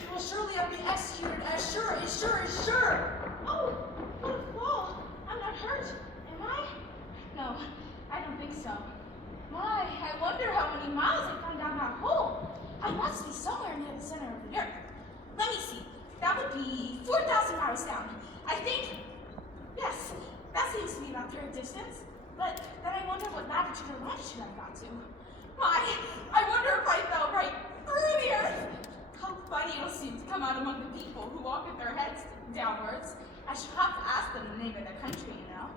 She will surely be executed as sure as sure as sure. Oh, what a fall. I'm not hurt, am I? No, I don't think so. My, I wonder how many miles I've gone down that hole. I must be somewhere near the center of the earth. Let me see. That would be 4,000 miles down. I think, yes, that seems to be about the right distance. But then I wonder what latitude or longitude I got to. My, I wonder if I fell right through the earth. How funny it'll seem to come out among the people who walk with their heads downwards. I should have to ask them the name of the country, you know.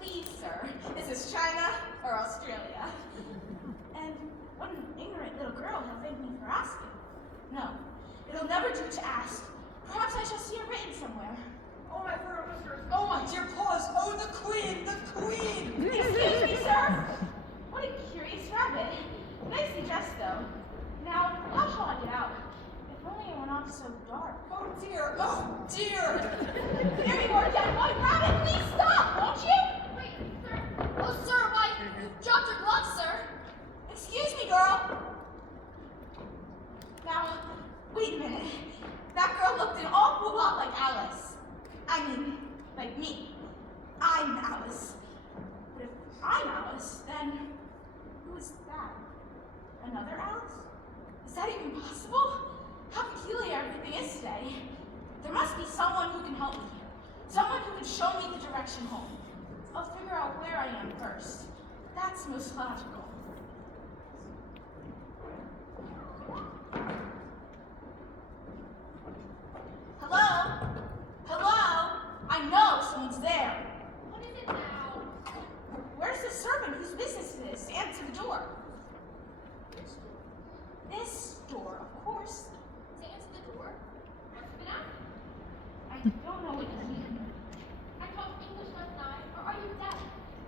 Please, sir, is this China or Australia? And what an ignorant little girl he'll thank me for asking. No, it'll never do to ask. Perhaps I shall see it written somewhere. Oh, my fur whiskers. Oh, my dear paws. Oh, the queen, the queen. Excuse me, sir. What a curious rabbit. Nicely dressed, though. Now, how shall I get out? If only it were not so dark. Oh, dear. Oh, dear. Here you are, dead white rabbit. Please stop, won't you? Wait, sir. Oh, sir, why? Dropped your gloves, sir. Excuse me, girl. Now, wait a minute. That girl looked an awful lot like Alice. I mean, like me. I'm Alice. But if I'm Alice, then who is that? Another Alice? Is that even possible? How peculiar everything is today. There must be someone who can help me here. Someone who can show me the direction home. I'll figure out where I am first. That's most logical. Hello? Hello? I know someone's there. What is it now? Where's the servant whose business it is to answer the door? This door, of course. To answer the door? What's been happening? I don't know what you mean. I talked English last night, or are you deaf?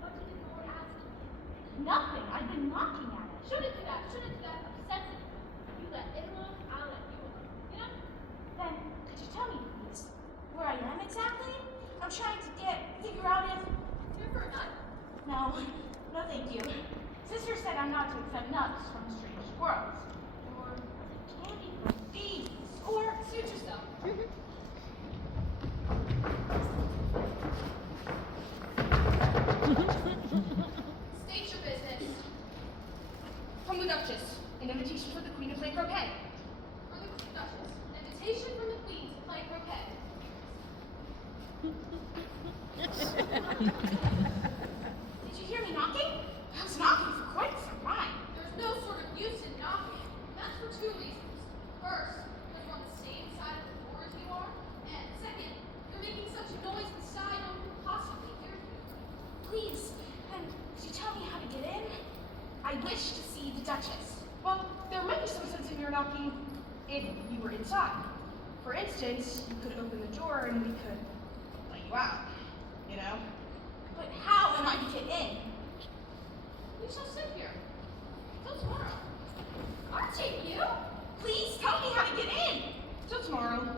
What did the door ask you? Nothing. I've been knocking at it. Shouldn't do that. Shouldn't do that. I'm sensitive. You let it alone, I'll let you alone. You know? Then, could you tell me, please, where I am exactly? I'm trying to figure out if... Here for a nut? No, no thank you. Sister said I'm not to accept nuts from strange squirrels. Or candy from thieves. Or Suit yourself. State your business. From the Duchess. An invitation for the queen to play croquet. For the Duchess. Invitation from the Queen to play croquet. did you hear me knocking? I was knocking for quite some time. There's no sort of use in knocking. That's for two reasons. First, because you're on the same side of the door as you are. And second, you're making such a noise inside no one could possibly hear you. Please, and could you tell me how to get in? I wish to see the Duchess. Well, there might be some sense in your knocking if you were inside. For instance, you could open the door and we could let you out, you know? But how am I to get in? We shall sit here. Till tomorrow. Aren't you? Please tell me how to get in. Till tomorrow.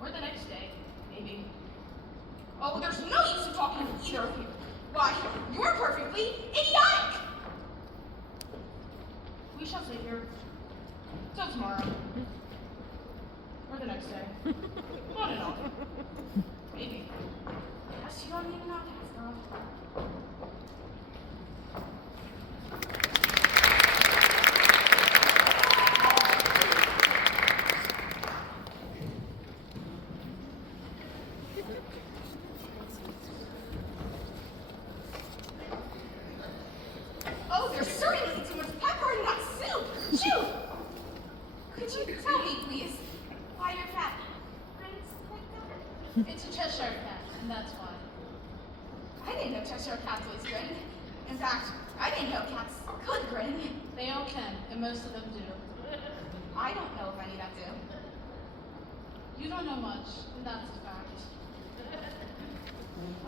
Or the next day, maybe. Oh, there's no use in talking to either of you. Why, you're perfectly idiotic! We shall sit here till tomorrow. Or the next day. On and off. Maybe. Guess you don't even know that, girl. Oh, there's certainly too much pepper in that soup! Shoo! Could you tell me, please, why your cat grinds like that? It's a Cheshire cat, and that's why. I didn't know Cheshire cats always grinned. In fact, I didn't know cats could grin. They all can, and most of them do. I don't know if any that do. You don't know much, and that's a fact.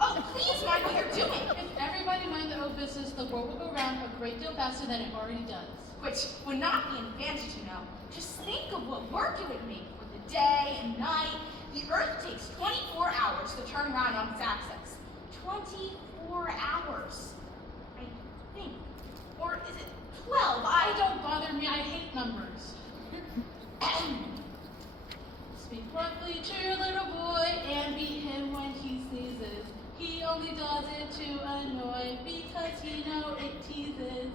Oh, please mind what you're doing! If everybody minded their own business, the world would go round a great deal faster than it already does. Which would not be an advantage, you know. Just think of what work it would make for the day and night. The Earth takes 24 hours to turn around on its axis. 24 hours, I think. Or is it 12? I don't bother me, I hate numbers. roughly to your little boy and beat him when he sneezes. He only does it to annoy because he know it teases.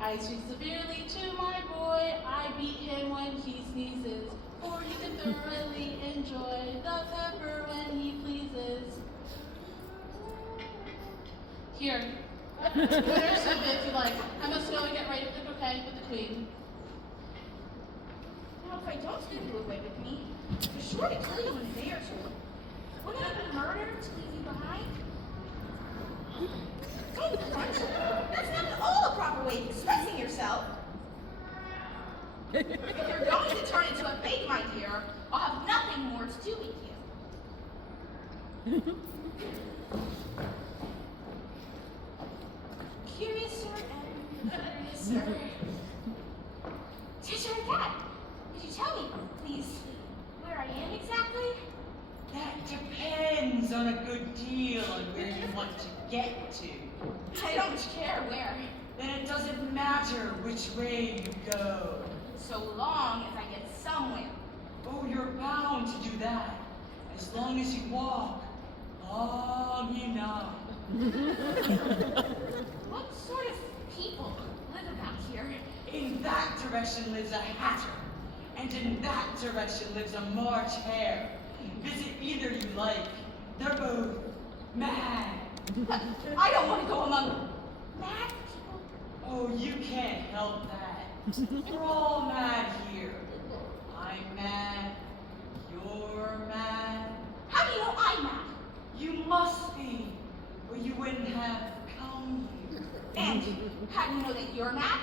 I speak severely to my boy, I beat him when he sneezes, for he can thoroughly enjoy the pepper when he pleases. Here, finish a bit if you like. I must go and get ready for the croquet with the queen. Now, if I don't take you away with me, you're sure to kill you in a day or two. Wouldn't it be murder to leave you behind? Don't crunch. That's not at all a proper way of expressing yourself. If you're going to turn into a pig, my dear, I'll have nothing more to do with you. Curious, sir, and curious, sir. Cheshire Cat, could you tell me, please, where I am exactly? That depends on a good deal on where you want to get to. I don't care where, Then it doesn't matter which way you go. so long as I get somewhere. Oh, you're bound to do that, as long as you walk long enough. What sort of people live about here? In that direction lives a hatter, and in that direction lives a March hare. Visit either you like. They're both mad. But I don't want to go among mad people. Oh, you can't help that. We're all mad here. I'm mad. You're mad. How do you know I'm mad? You must be, or you wouldn't have come here. And how do you know that you're mad?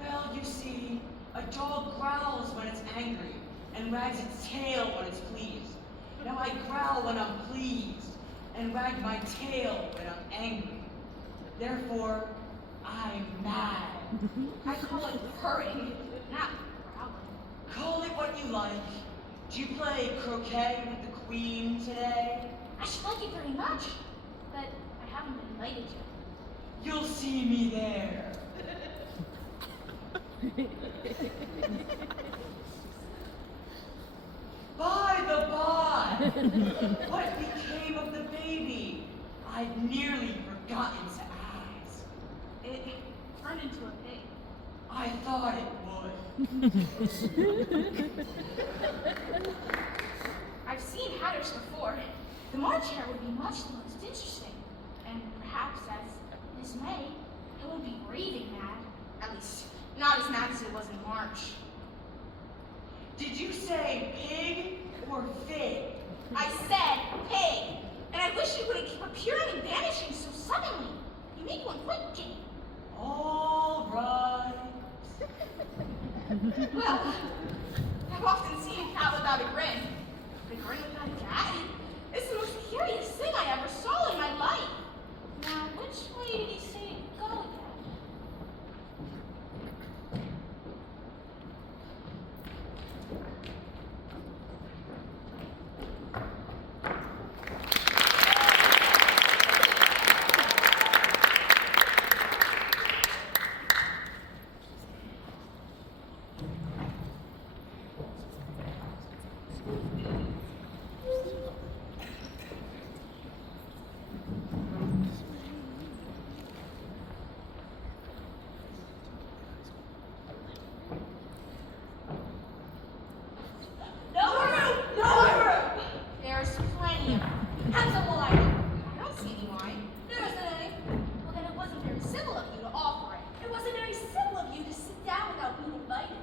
Well, you see, a dog growls when it's angry and wags its tail when it's pleased. Now I growl when I'm pleased and wag my tail when I'm angry. Therefore, I'm mad. I call it purring, not growling. Call it what you like. Do you play croquet with the queen today? I should like it very much, but I haven't been invited yet. You'll see me there. By the by, what became of the baby? I'd nearly forgotten to ask. It turned into a pig. I thought it would. I've seen hatters before. The March hare would be much the most interesting. And perhaps, as Miss May, I won't be raving mad. At least, not as mad as it was in March. Did you say pig or fig? I said pig, and I wish you wouldn't keep appearing and vanishing so suddenly. You make one quick, Jane. All right. Well, I've often seen a cat without a grin. A grin without a cat? It's the most curious thing I ever saw in my life. Now, which way did he say to go again? No room! No room! There's plenty of room. That's a lie. I don't see any wine. There isn't any. Well, then it wasn't very civil of you to offer it. It wasn't very civil of you to sit down without being invited.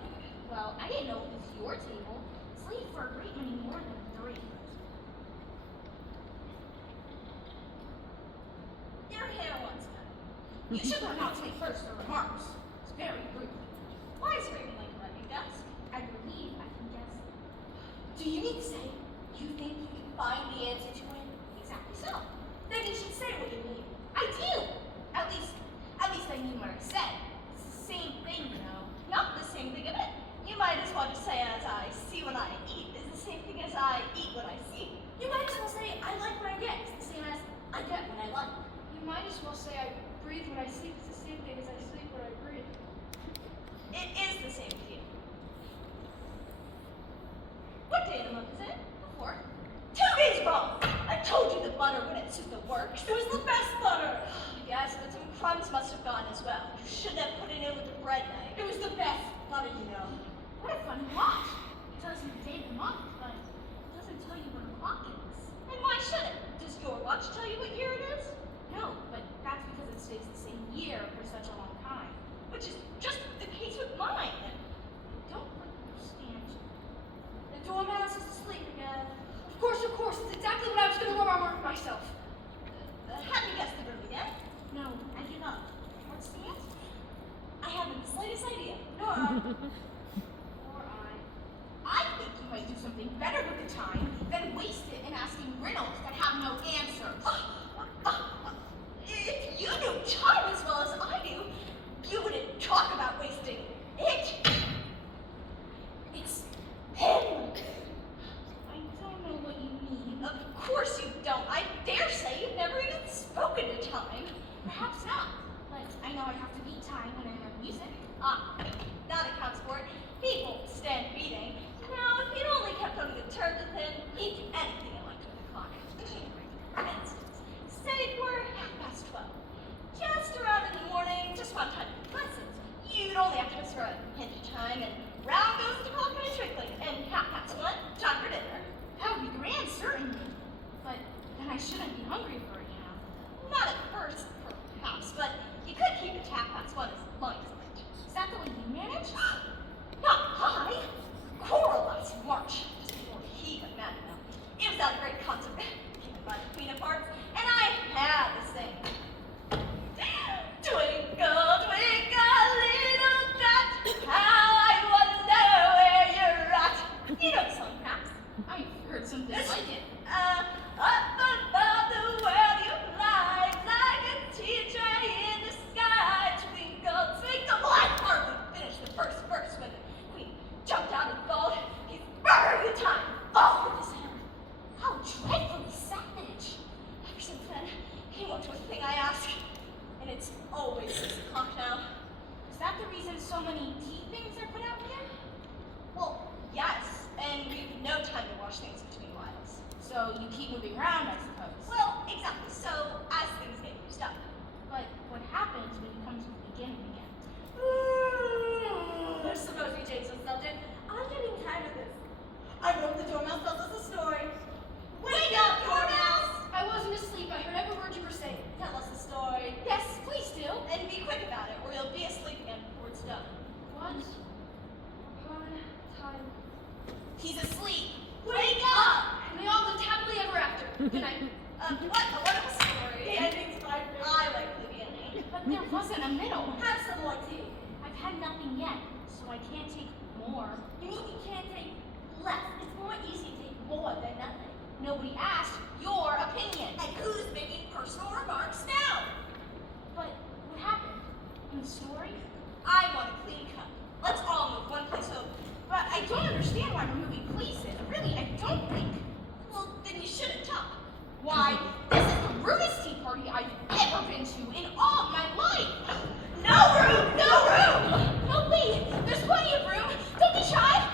Well, I didn't know it was your table. It's late for a great many more than 3. Your hair wants better. You should learn how to make first remarks. It's very rude. Why is Raven like running desk? I believe I can guess. Do you mean to say you think you can find the answer to it? Exactly so. Then you should say what you mean. I do. At least I mean what I said. It's the same thing, you know. Not the same thing a bit. You might as well just say as I see when I eat is the same thing as I eat when I see. You might as well say I like what I get. It's the same as I get when I like. You might as well say I breathe when I sleep. It's the same thing as I sleep when I breathe. It is the same to you. made them up, is it? Before. 2 baseballs! I told you the butter wouldn't suit the works. It was the best butter! Yes, but some crumbs must have gone as well. You shouldn't have put it in with the bread knife. It was the best butter, you know. What a funny watch. It tells you the day of the month, but it doesn't tell you what o'clock it is. And why should it? Does your watch tell you what year it is? No, but that's because it stays the same year for such a long time. Which is just the case with mine. I don't understand. The dormouse is asleep again. Of course, it's exactly what I was going to remark myself. Have you guessed the room again? No, I give up. What's the answer? I haven't the slightest idea. Nor I think you might do something better with the time than waste it in asking riddles that have no answers. If you knew time as well as I do, you wouldn't talk about wasting it. It's him. I don't know what you mean. Of course you don't. I dare say you've never even spoken to time. Perhaps not. But I know I have to beat time when I have music. That accounts for it. He won't stand beating. Now, if you'd only kept on good terms with him, he'd do anything I liked with the clock. For instance, say it were 12:30. Just around in the morning, just one time for lessons. You'd only have to whisper a hint of time, and round goes the clock in a twinkling, and 1:30, time for dinner. That would be grand, certainly. But then I shouldn't be hungry for it, you know. Not at first, perhaps, but you could keep it 1:30 as long as late. Is that the way you manage? Not I. Quarrel last March, just before he got mad enough. It was at a great concert, given by the Queen of Hearts, and I had to sing. Twinkle, twinkle, little dot, how I wonder where you're at. You know the song, perhaps? I've heard something like it. Up above the world you fly, like a teardrop in the sky. Twinkle, twinkle. Well, I hardly finished the first verse when the Queen jumped out and bawled, "He's murdering the time!" Off with his hand. How dreadfully savage. Ever since then, he won't do a thing I ask. And it's always 6 o'clock now. Is that the reason so many tea things are put out here? Well, yes, and we've no time to wash things between whiles. So you keep moving around, I suppose. Well, exactly. So, as things get used up. But what happens when you come to the beginning again? Suppose we change the subject. I'm getting tired of this. I wrote the dormouse tells us a story. Wake up, dormouse! I wasn't asleep. I heard every word you were saying. Tell us a story. Yes, please do. And be quick about it, or you'll be asleep again before it's done. Once upon a time. He's asleep. Wake up! And they all lived happily ever after. Good night. What a wonderful story. The ending's fine. I like the ending. But there wasn't a middle. Have some more tea. I've had nothing yet, so I can't take more. You mean you can't take less? It's more easy to take more than nothing. Nobody asked your opinion. And who's making personal remarks now? But what happened? In the story? I want a clean cut. Let's all move one place over. But I don't understand why we're moving places. Really, I don't think. Well, then you shouldn't talk. Why, this is the rudest tea party I've ever been to in all of my life. No room! No room! No, wait. There's plenty of room. Don't be shy.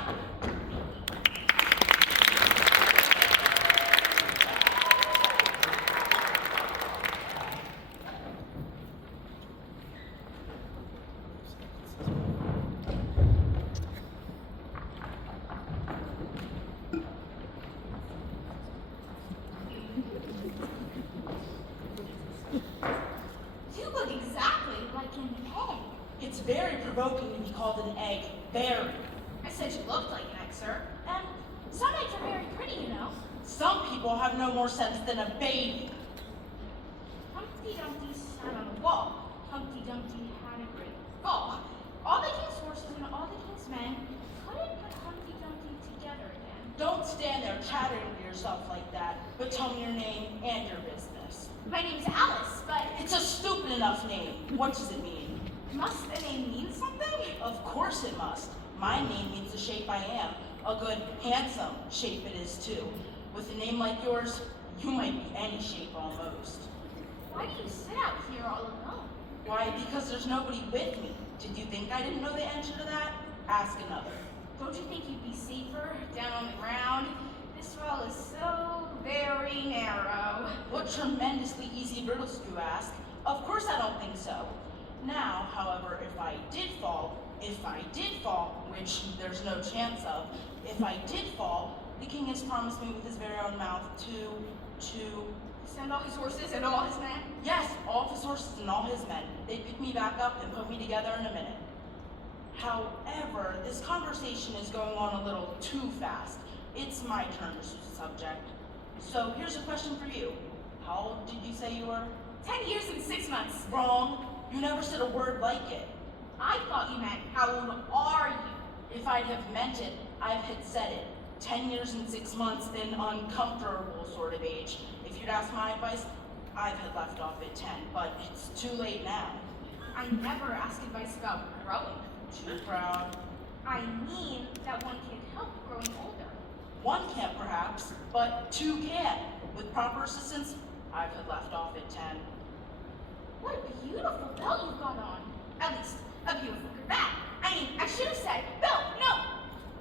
You look exactly like an egg. It's very provoking to be called an egg. Very. I said you looked like an egg, sir. Some eggs are very pretty, you know. Some people have no more sense than a baby. Humpty Dumpty sat on a wall. Humpty Dumpty had a great fall. All the king's horses and all the king's men couldn't put Humpty Dumpty together again. Don't stand there chattering to yourself like that, but tell me your name and your business. My name's Alice, but It's a stupid enough name. What does it mean? must the name mean something? Of course it must. My name means the shape I am. A good, handsome shape it is too. With a name like yours, you might be any shape almost. Why do you sit out here all alone? Why? Because there's nobody with me. Did you think I didn't know the answer to that? Ask another. Don't you think you'd be safer deeper down on the ground. This well is so very narrow. What tremendously easy riddles you ask. Of course I don't think so. Now, however, if I did fall, which there's no chance of, if I did fall, the king has promised me with his very own mouth to Send all his horses and all his men? yes, all of his horses and all his men. They'd pick me back up and put me together in a minute. However, this conversation is going on a little too fast. It's my turn to choose a subject. So here's a question for you. How old did you say you were? 10 years and 6 months. Wrong. You never said a word like it. I thought you meant, how old are you? If I'd have meant it, I'd have said it. 10 years and 6 months, an uncomfortable sort of age. If you'd asked my advice, I'd have left off at 10, but it's too late now. I never ask advice about growing. Too proud. I mean that one can't help growing older. One can't perhaps, but two can. With proper assistance, I'd have left off at 10. What a beautiful belt you've got on. At least, a beautiful cravat. I mean, I should have said belt, no.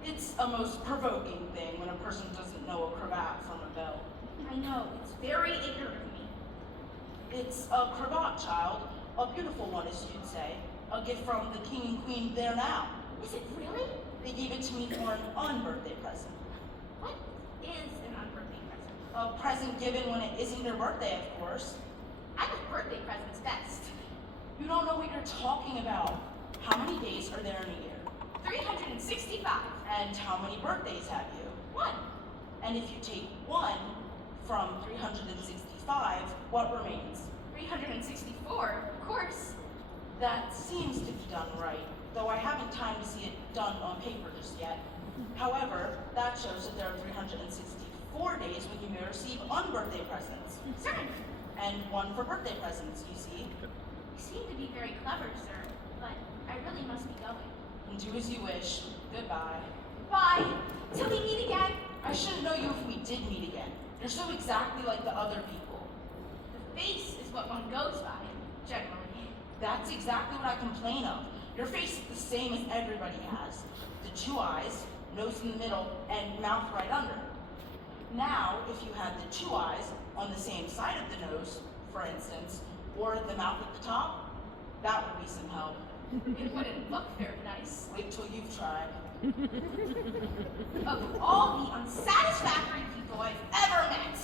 It's a most provoking thing when a person doesn't know a cravat from a belt. I know, it's very ignorant of me. It's a cravat, child. A beautiful one, as you'd say. A gift from the king and queen there now. Is it really? They gave it to me for an unbirthday present. What is an unbirthday present? A present given when it isn't your birthday, of course. I like birthday presents best. You don't know what you're talking about. How many days are there in a year? 365. And how many birthdays have you? 1. And if you take 1 from 365, what remains? 364, of course. That seems to be done right, though I haven't time to see it done on paper just yet. However, that shows that there are 364 days when you may receive unbirthday presents. Certainly. And 1 for birthday presents, you see. You seem to be very clever, sir, but I really must be going. And do as you wish. Goodbye. Bye. Till we meet again. I shouldn't know you if we did meet again. You're so exactly like the other people. The face is what one goes by, generally. That's exactly what I complain of. Your face is the same as everybody has. The 2 eyes, nose in the middle, and mouth right under. Now, if you had the 2 eyes on the same side of the nose, for instance, or the mouth at the top, that would be some help. It wouldn't look very nice. Wait till you've tried. Of all the unsatisfactory people I've ever met.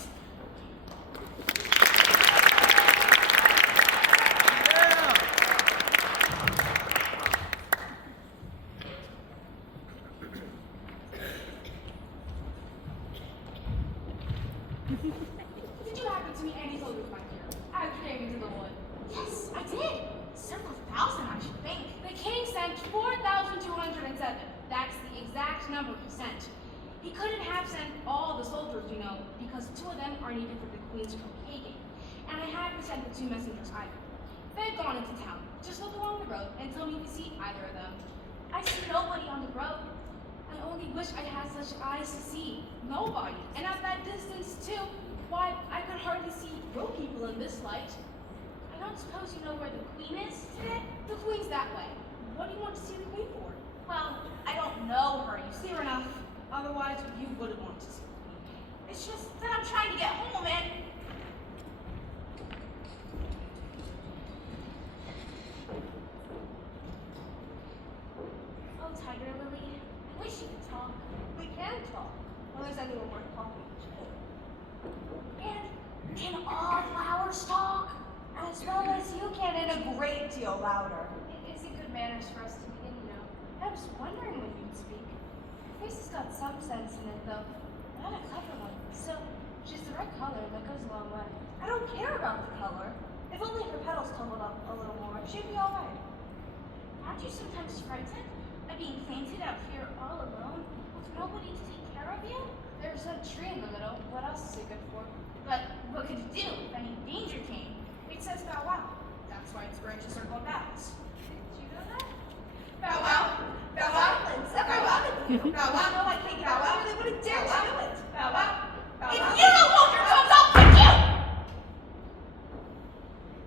Did you happen to meet any soldiers, my dear, as you came into the wood? Yes, I did. Several thousand, I should think. The king sent 4,207. That's the exact number he sent. He couldn't have sent all the soldiers, you know, because 2 of them are needed for the queen's croquet game. And I hadn't sent the 2 messengers either. They've gone into town. Just look along the road and tell me if you see either of them. I see nobody on the road. I only wish I had such eyes to see. Nobody. And at that distance, too. Why, I could hardly see real people in this light. I don't suppose you know where the queen is today? The queen's that way. What do you want to see the queen for? Well, I don't know her, you see. Fair enough. Otherwise, you wouldn't want to see the queen. It's just that I'm trying to get home, and oh, Tiger Lily, I wish you could talk. We can talk. Well, there's anyone worth talking to. And can all flowers talk? As well as you can, and a great deal louder. It isn't good manners for us to begin, you know. I was wondering when you'd speak. Her face has got some sense in it, though. Not a clever one. Still, she's the right color, and that goes a long way. I don't care about the color. If only her petals tumbled up a little more, she'd be all right. Aren't you sometimes frightened at being fainted out here all alone with nobody to take care of you? There's a tree in the middle. What else is it good for? But what could you do if any danger came? It says bow wow. That's why its branches are called bows. Did you know that? Bow wow. Bow wow. Bow wow. Bow wow. No, I can't get out. I really wouldn't dare to do it. Bow wow. If wow. you don't hold your tongues, I'll pick you!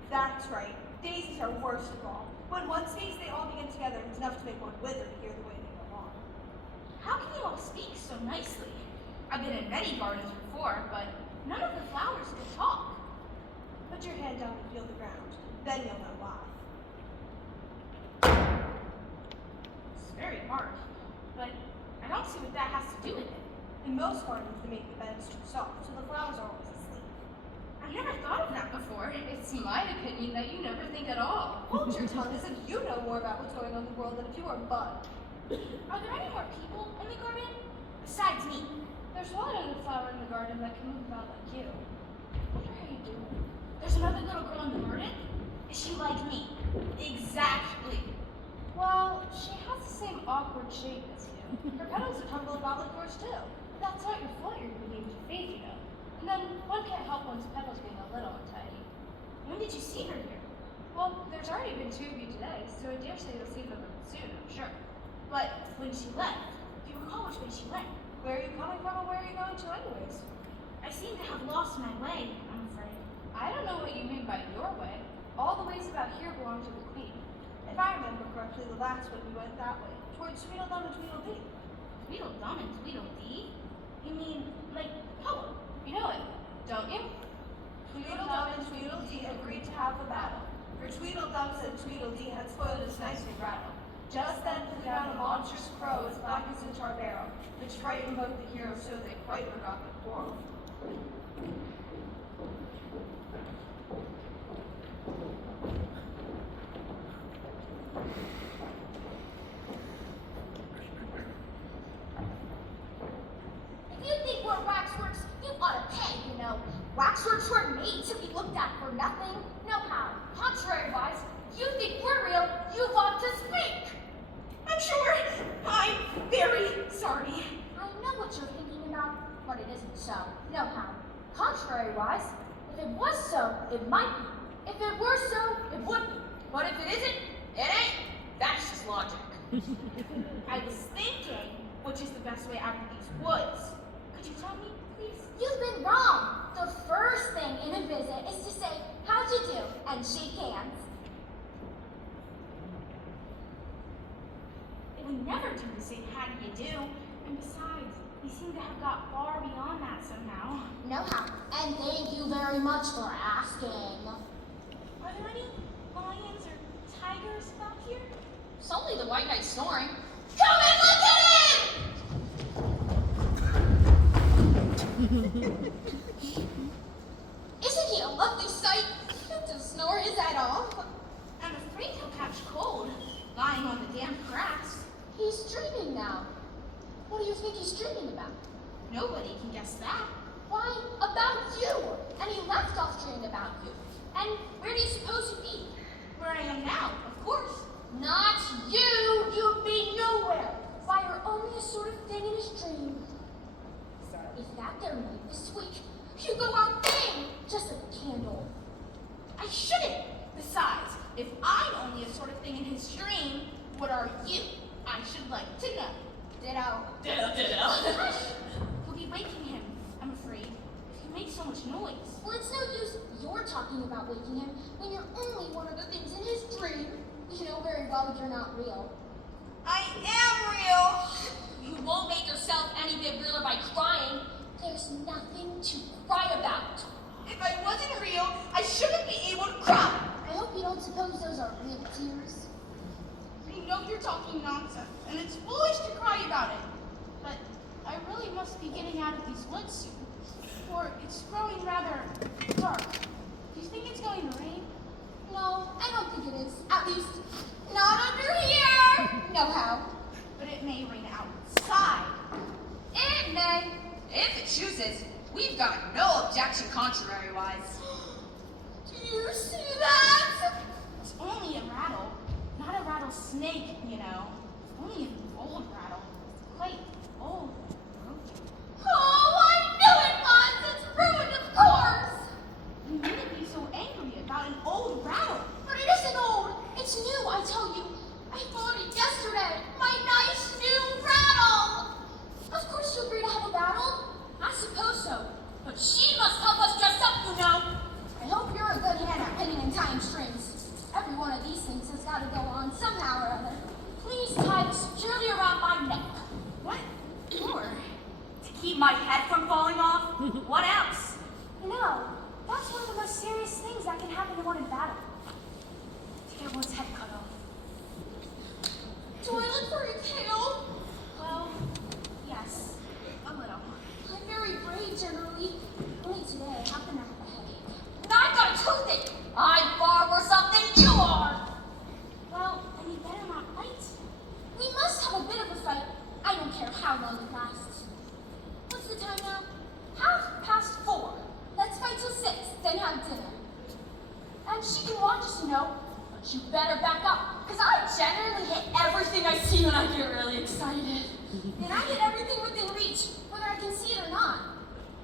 That's right. Daisies are worst of all. When one speaks, they all begin together. It's enough to make one wither to hear the way they go on. How can you all speak so so nicely. I've been in many gardens before, but none of the flowers could talk. Put your hand down and feel the ground. Then you'll know why. It's very hard, but I don't see what that has to do with it. In most gardens, they make the beds too soft, so the flowers are always asleep. I've never thought of that before. It's my opinion that you never think at all. Hold your tongue as if you know more about what's going on in the world than if you were a bud. Are there any more people in the garden? Besides me. There's one other flower in the garden that can move about like you. I wonder how you do it. There's another little girl in the garden? Is she like me? Exactly. Well, she has the same awkward shape as you. Her petals are tumble about like yours too. But that's not your fault, you're beginning to fade, you know. And then one can't help one's petals being a little untidy. When did you see her here? Well, there's already been 2 of you today, so I dare say you'll see them soon, I'm sure. But when she left, do you recall which way she went? Where are you coming from and where are you going to anyways? I seem to have lost my way, I'm afraid. I don't know what you mean by your way. All the ways about here belong to the queen. If I remember correctly, the last way we went that way, towards Tweedledum and Tweedledee. Tweedledum and Tweedledee? You mean, like, the poem? You know it, don't you? Tweedledum and Tweedledee agreed to have a battle, for Tweedledum said Tweedledee had spoiled his nicely rattle. Just then flew down a monstrous crow as black as a tar barrel, which frightened both the heroes so they quite forgot the quarrel. If you think we're waxworks, you ought to pay, you know. Waxworks weren't made to be looked at for nothing. No how. Contrary-wise, you think we're real, you want to speak. I'm sure. I'm very sorry. I know what you're thinking about, but it isn't so. No how. Contrary-wise, if it was so, it might be. If it were so, it would be. But if it isn't, it ain't. That's just logic. I was thinking, which is the best way out of these woods. Could you tell me, please? You've been wrong. The first thing in a visit is to say, how'd you do, and shake hands. It would never do to say, how do you do? And besides, we seem to have got far beyond that somehow. No how. And thank you very much for asking. Are there any lions or tigers about here? It's only the white knight snoring. Come and look at him! Isn't he a lovely sight? To snore his head off. I'm afraid he'll catch cold, lying on the damp grass. He's dreaming now. What do you think he's dreaming about? Nobody can guess that. Why, about you. And he left off dreaming about you. And where do you suppose he'd be? Where I am now, of course. Not you. You'd be nowhere. Why, you're only a sort of thing in his dream. If that there night this week, you go out bang, just like a candle. I shouldn't. Besides, if I'm only a sort of thing in his dream, what are you? I should like to know. Ditto. Hush! We'll be waking him, I'm afraid, if you make so much noise. Well, it's no use you're talking about waking him when you're only one of the things in his dream. You know very well you're not real. I am real! You won't make yourself any bit realer by crying. There's nothing to cry about. If I wasn't real, I shouldn't be able to cry. I hope you don't suppose those are real tears. I know you're talking nonsense, and it's foolish to cry about it. But I really must be getting out of these woods soon, for it's growing rather dark. Do you think it's going to rain? No, I don't think it is. At least, not under here. No how. But it may rain outside. It may. If it chooses, we've got no objection contrary-wise. Do you see that? It's only a rattle, not a rattlesnake, you know. Only an old rattle. Quite old. Oh, I knew it was. It's ruined, of course. You needn't be so angry about an old rattle. But it isn't old. It's new, I tell you. I bought it yesterday. My nice new rattle. Of course you'll agree to have a battle. I suppose so. But she must help us dress up, you know. I hope you're a good hand at pinning and tying strings. Every one of these things has got to go on somehow or other. Please tie it securely around my neck. What? Lord, keep my head from falling off? What else? You know, that's one of the most serious things that can happen to one in battle. To get one's head cut off. Do I look very pale? Well, yes, a little. I'm very brave generally. Only today I happen to have a headache. And I've got a toothache! I'm far worse off than you are! Well, then you better not fight. We must have a bit of a fight. I don't care how long it lasts. What's the time now? 4:30. Let's fight till 6, then have dinner. And she can watch us, you know. But you better back up, because I generally hit everything I see when I get really excited. And I hit everything within reach, whether I can see it or not.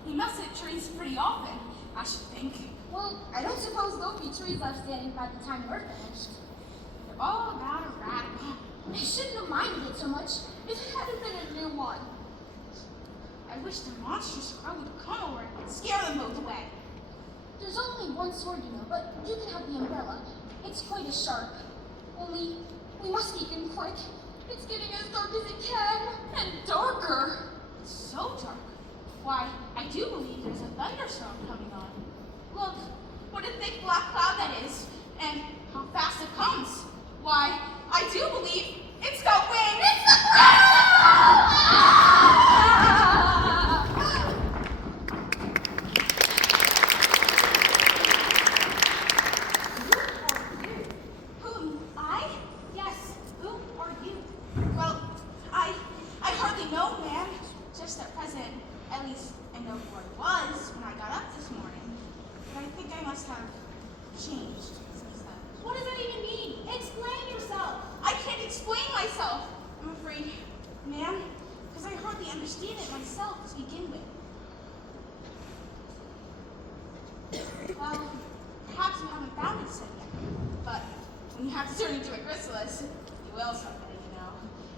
You must hit trees pretty often, I should think. Well, I don't suppose there'll be trees left standing by the time we're finished. They're all about a rattle. I shouldn't have minded it so much if it hadn't been a new one. I wish the monstrous crow would come over and scare them both away. There's only one sword, you know, but you can have the umbrella. It's quite as sharp. Only, we must keep in quick. It's getting as dark as it can, and darker. It's so dark. Why, I do believe there's a thunderstorm coming on. Look, what a thick black cloud that is, and how fast it comes. Why, I do believe it's got wings. It's the Who am I? Yes, who are you? Well, I hardly know, ma'am. Just at present, at least I know who I was when I got up this morning. But I think I must have changed since then. What does that even mean? Explain yourself. I can't explain myself, I'm afraid, ma'am, because I hardly understand it myself to begin with. Well, perhaps you haven't found it so yet, but when you have to turn into a chrysalis, you will someday, you know.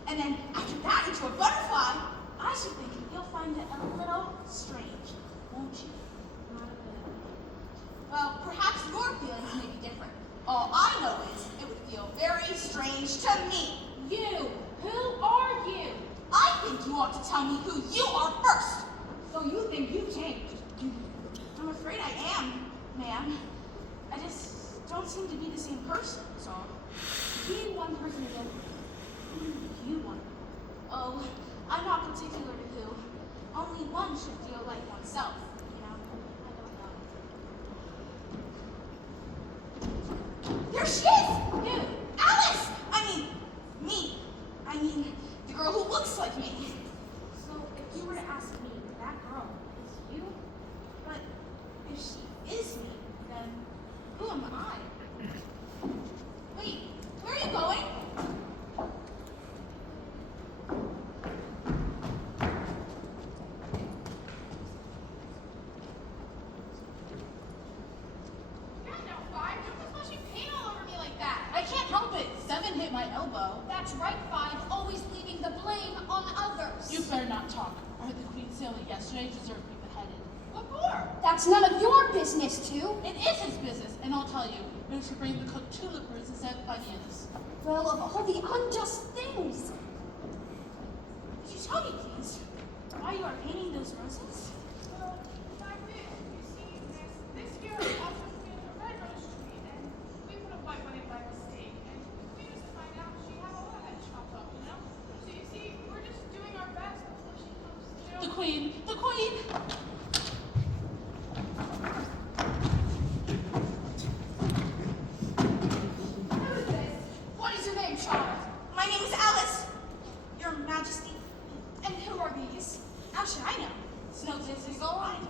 And then after that into a butterfly, I should think you'll find it a little strange, won't you? Not a bit. Well, perhaps your feelings may be different. All I know is it would feel very strange to me. You! Who are you? I think you ought to tell me who you are first. So you think you've changed? I'm afraid I am, ma'am. I just don't seem to be the same person, so. Being one person again, who do you want? Oh, I'm not particular to who. Only one should feel like oneself, you know? I don't know. There she is! You! Alice! Me. The girl who looks like me. So, if you were to ask me, that girl is you? But if she is me, then who am I? Wait, where are you going? That's right, 5, always leaving the blame on others. You better not talk. I heard the Queen sailor yesterday deserved to be beheaded. What for? That's none of your business, too. It is his business, and I'll tell you, you should bring the cook tulipas instead of bananas. Well, of all the unjust things. Could you tell me, please, why you are painting those roses? Well, like this, you see, this year I also planted a red rose tree, and we put a white one in by mistake, and we just find out she had all of that chopped up, you know? So you see, we're just doing our best before she comes to. The Queen! The Queen! Who is this? What is your name, child? My name is Alice, Your Majesty. And who are these? How should I know? It's no business of mine.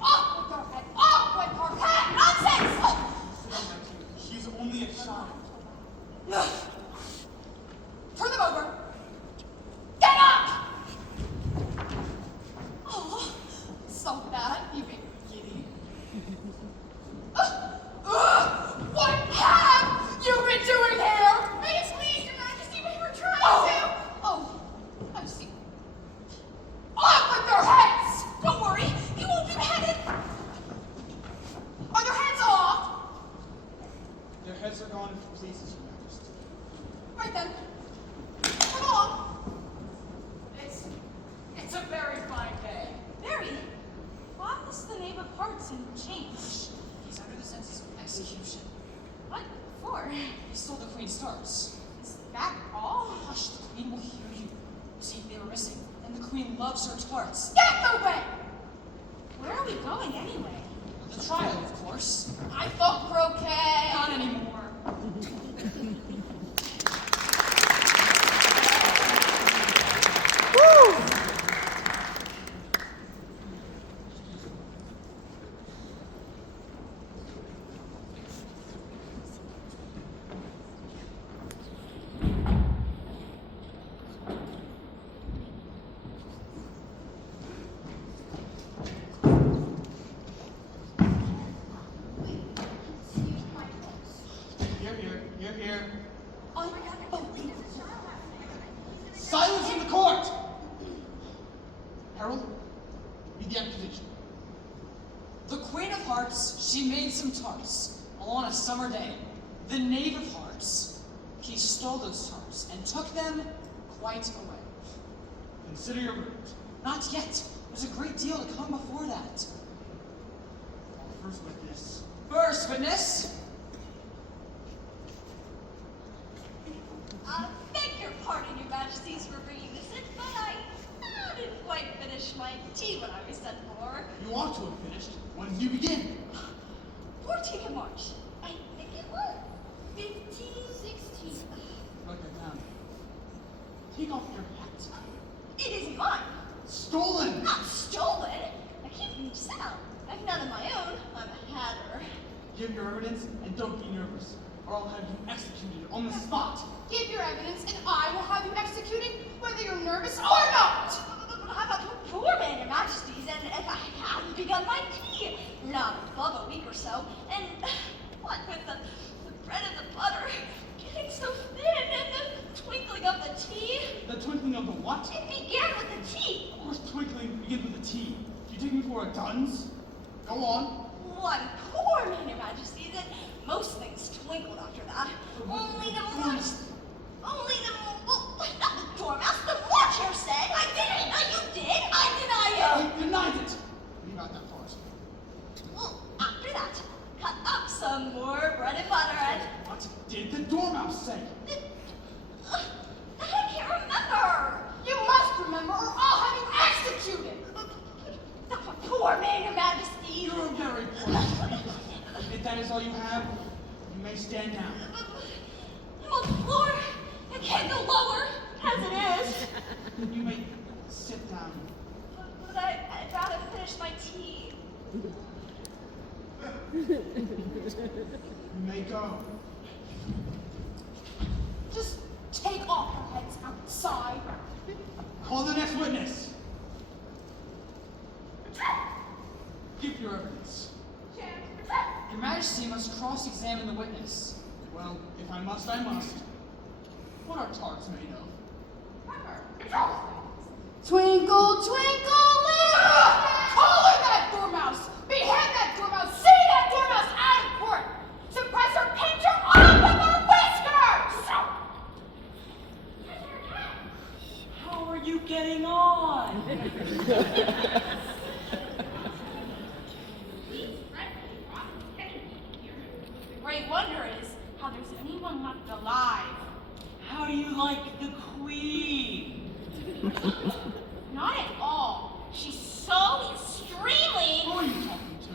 Off with your head! Off with your head! Nonsense! She's only a child. Turn them over. Get up! Oh, so bad, you make me giddy. What have you been doing here? May it please, Your Majesty, we were trying to. Oh, I've seen. Off with your heads! Don't worry, you won't be Martin change? He's under the sentence of execution. What for? He stole the Queen's stars. Is that all? Hush, the Queen will hear you. See, they were missing, and the Queen loves her tarts. Get away! Where are we going anyway? The trial, of course. I thought croquet. Not anymore. Here. Silence in the court! Harold, read the accusation. The Queen of Hearts, she made some tarts, all on a summer day. The Knave of Hearts, he stole those tarts and took them quite away. Consider your verdict. Not yet. There's a great deal to come before that. First witness. First witness. Beg your pardon, Your Majesties, for bringing this in, but I didn't quite finish my tea when I was sent for. You ought to have finished. When did you begin? 14th of March. I think it was 1516. Write that down. Take off your hat. It isn't mine. Stolen! Not stolen. I came from the south. I've none of my own. I'm a hatter. Give your evidence and don't be nervous, or I'll have you executed on the spot. Give your evidence and I will have you executed, whether you're nervous or not! But I'm a poor man, Your Majesties, and if I haven't begun my tea, not above a week or so, and what with the bread and the butter getting so thin and the twinkling of the tea. The twinkling of the what? It began with the tea. Of course twinkling begins with the T. Do you take me for a dunce? Go on. Well, I'm poor man, Your Majesties, and most things twinkled after that. Only the not the dormouse, the watcher said, I did it, you did, I deny it. I denied it. Leave out that part. Well, after that, cut up some more bread and butter and... What did the dormouse say? I can't remember. You must remember or I'll have you executed! I'm a poor man, Your Majesty. You're a very poor speaker. If that is all you have, you may stand down. I'm on the floor. I can't go lower, as it is. You may sit down. But I'd rather finish my tea. You may go. Just take off your heads outside. Call the next witness. Give your evidence. Your Majesty must cross-examine the witness. Well, if I must, I must. What are tarts made of? Twinkle, twinkle, little collar that dormouse! Behead that dormouse! See that dormouse out of court! Suppress her, pinch her off with her whiskers! How are you getting on? The great wonder is how there's anyone left alive. How do you like the Queen? Not at all. She's so extremely... Who are you talking to?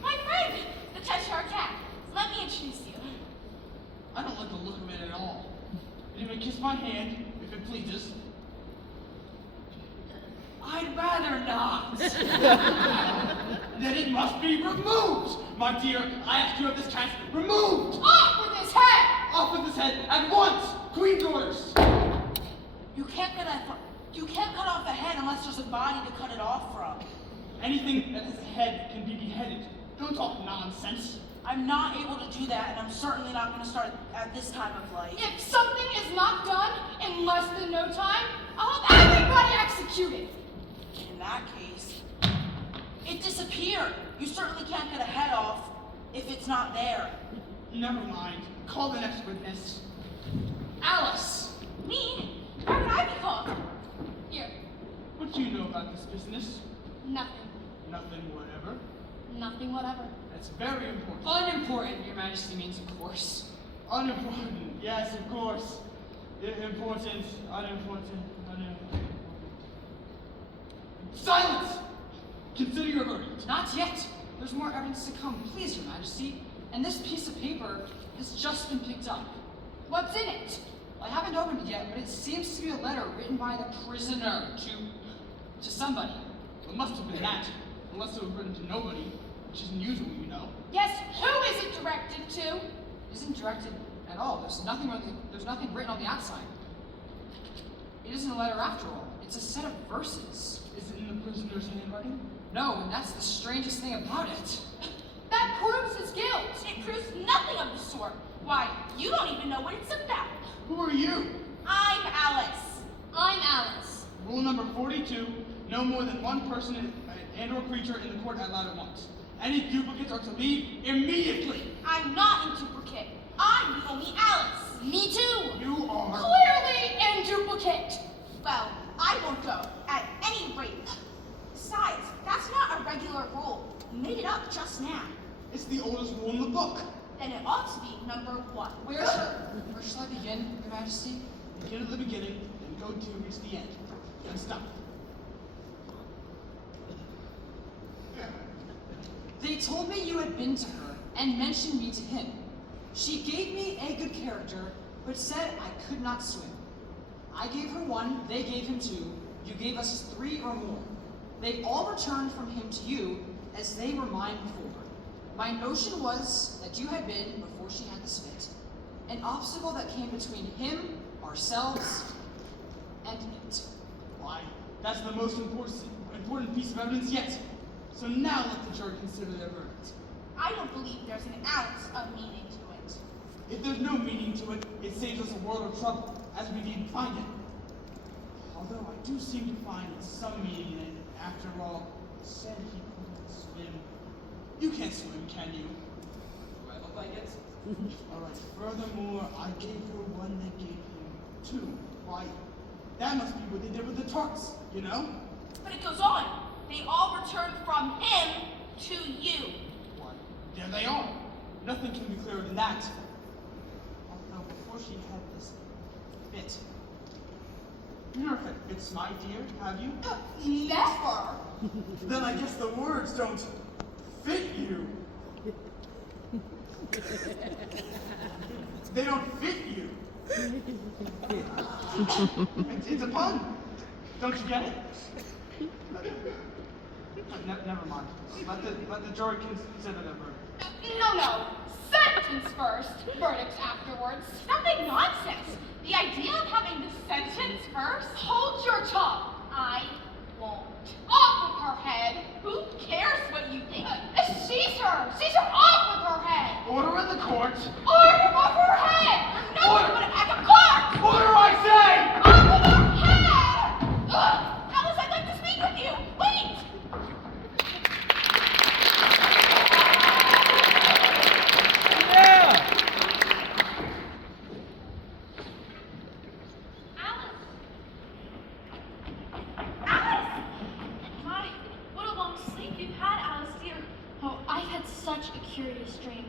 My friend, the Cheshire Cat. Let me introduce you. I don't like the look of it at all. And you may kiss my hand, if it pleases. I'd rather not. Then it must be removed! My dear, I ask you of this cat removed! Off with his head! Off with his head at once! Queen's orders! You can't cut off a head unless there's a body to cut it off from. Anything that has a head can be beheaded. Don't talk nonsense. I'm not able to do that, and I'm certainly not going to start at this time of life. If something is not done in less than no time, I'll have everybody executed! In that case, it disappeared. You certainly can't get a head off if it's not there. Never mind. Call the next witness. Alice! Me? Why would I be called? Here, What do you know about this business? nothing. Nothing whatever. Nothing whatever. That's very important. Unimportant, Your Majesty means, of course. Unimportant, yes, of course. Important, unimportant, unimportant. Silence! Consider your verdict. Not yet. There's more evidence to come, please, Your Majesty. And this piece of paper has just been picked up. What's in it? I haven't opened it yet, but it seems to be a letter written by the prisoner to somebody. Well, it must have been that, unless it was written to nobody, which isn't usual, you know. Yes, who is it directed to? It isn't directed at all. There's nothing written on the outside. It isn't a letter after all. It's a set of verses. Is it in the prisoner's handwriting? No, and that's the strangest thing about it. That proves his guilt. It proves nothing of the sort. Why, you don't even know what it's about. Who are you? I'm Alice. I'm Alice. Rule number 42, no more than one person and or creature in the court allowed at once. Any duplicates are to leave immediately. I'm not in duplicate. I'm the only Alice. Me too. You are... Clearly in duplicate. Well, I won't go, at any rate. Besides, that's not a regular rule. You made it up just now. It's the oldest rule in the book. Then it ought to be number 1. Where shall I begin, Your Majesty? Begin at the beginning and go to reach the end. Then stop. They told me you had been to her and mentioned me to him. She gave me a good character, but said I could not swim. I gave her 1, they gave him 2, you gave us 3 or more. They all returned from him to you as they were mine before. My notion was that you had been, before she had this fit, an obstacle that came between him, ourselves, and it. Why, that's the most important piece of evidence yet. So now let the jury consider their verdict. I don't believe there's an ounce of meaning to it. If there's no meaning to it, it saves us a world of trouble, as we need to find it. Although I do seem to find some meaning in it. After all, it said he couldn't swim. You can't swim, can you? Do I look like it? Alright, furthermore, I gave her 1, they gave him 2. Why, that must be what they did with the tarts, you know? But it goes on. They all returned from him to you. Why, there they are. Nothing can be clearer than that. Although before she had this fit. You never had fits, my dear, have you? Never. Then I guess the words don't fit you. They don't fit you. It's a pun. Don't you get it? Never mind. Let the jury consider their verdict. No. Sentence first, verdict afterwards. Nothing nonsense. The idea of having the sentence first? Hold your tongue. I won't. Off with her head. Who cares what you think? Seize her. Seize her off with her head. Order in the court. Arm off her head. No, Order. I'm gonna pack a car! Order, I say! Off with her head. Alice, I'd like to speak with you. Wait! Such a curious dream.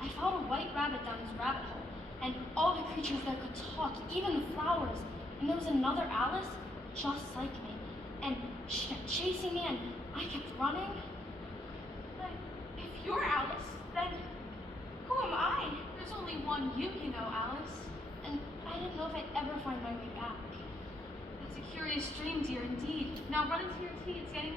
I found a white rabbit down this rabbit hole, and all the creatures there could talk, even the flowers. And there was another Alice, just like me. And she kept chasing me, and I kept running. But if you're Alice, then who am I? There's only one you know, Alice. And I didn't know if I'd ever find my way back. It's a curious dream, dear, indeed. Now run into your tea. It's getting